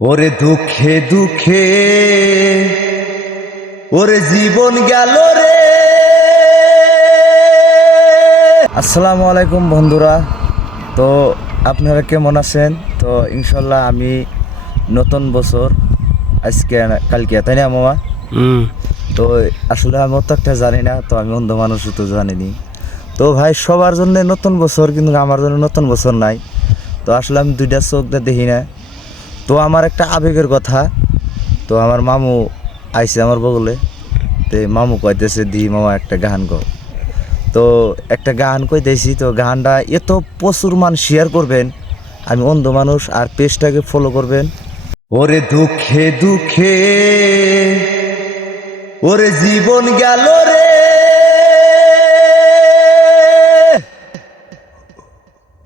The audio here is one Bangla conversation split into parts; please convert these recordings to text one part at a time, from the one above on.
ওরে দুঃখে দুঃখে ওরে জীবন গেল রে। আসসালামু আলাইকুম বন্ধুরা, তো আপনারা কেমন আছেন? তো ইনশাল্লাহ আমি নতুন বছর আজকে কালকে, তাই না মামা? তো আসলে আমি অত একটা জানি না, তো আমি অন্ধ মানুষও তো জানিনি। তো ভাই সবার জন্য নতুন বছর, কিন্তু আমার জন্য নতুন বছর নাই। তো আসলে আমি দুইটা চোখ দিয়ে দেখি না। তো আমার একটা আবেগের কথা, তো আমার মামু আইছে আমার বগলে, তো মামু কইতেছে দি মামা একটা গান গাও। তো একটা গান কইতেছি, তো গানটা এত প্রচুর মানুষ শেয়ার করবেন, আমি অন্ধ মানুষ, আর পেজটাকে ফলো করবেন। ওরে দুঃখে দুঃখে ওরে জীবন গেল রে,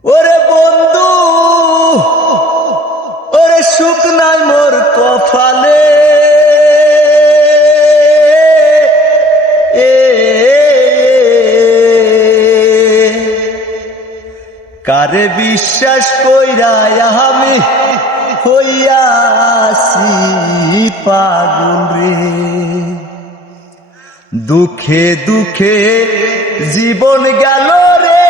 ওরে বন্ধু ওরে সুখ নাই মোর কপালে। কারে বিশ্বাস কইরা আমি হইয়াছি পাগল রে। দুঃখে দুঃখে জীবন গেল রে,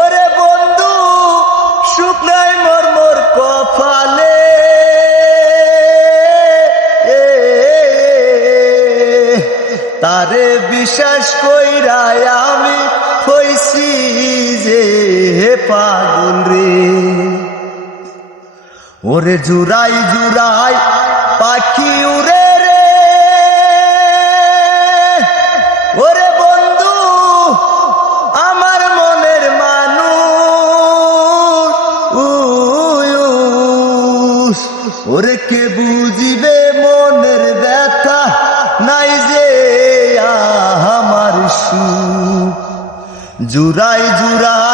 ওরে বন্ধু সুখ নাই মোর মোর কপালে। তারে বিশ্বাস কইরা আমি হইছি যে পাগল রে। ওরে জুরাই জুরাই পাখি উড়ে রে, ওরে বন্ধু আমার মনের মানুষ। ওরে কে বুঝিবে মনের ব্যথা, নাই যে আমার সুখ। জুরাই জুরাই